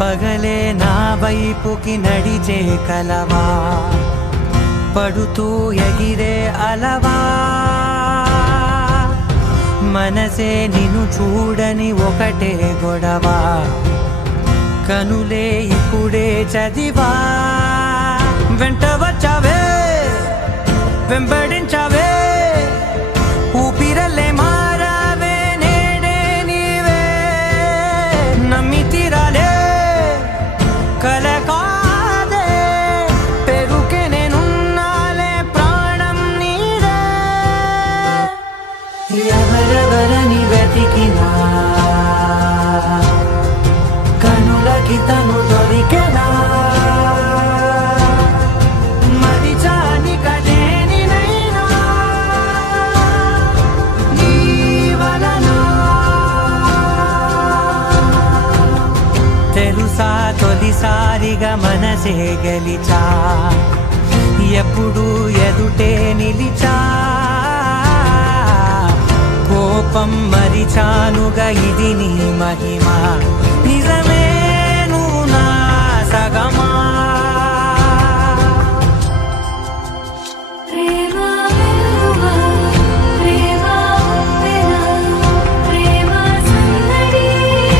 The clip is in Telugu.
పగలే నా వైపుకి నడిచే కలవా పడుతూ ఎగిరే అలవా మనసే నిన్ను చూడని ఒకటే గొడవ కనులే ఇప్పుడే చదివా వెంట వచ్చావే వెంబడించావే ఊపిరల్లే మారావే నేడే నీవే నమ్మి తీరాలే కల కాదే పెరుకే నేనున్నాలే ప్రాణం నీదే ఎవరెవరని వెతికినా కనులకి తను దొరికెనా మరిచాని కదేనినైనా నీ వలన తెలుసా తొలిసారిగా మనసే గెలిచా ఎప్పుడు ఎదుటే నిలిచా కోపం మరిచానుగా ఇది నీ మహిమ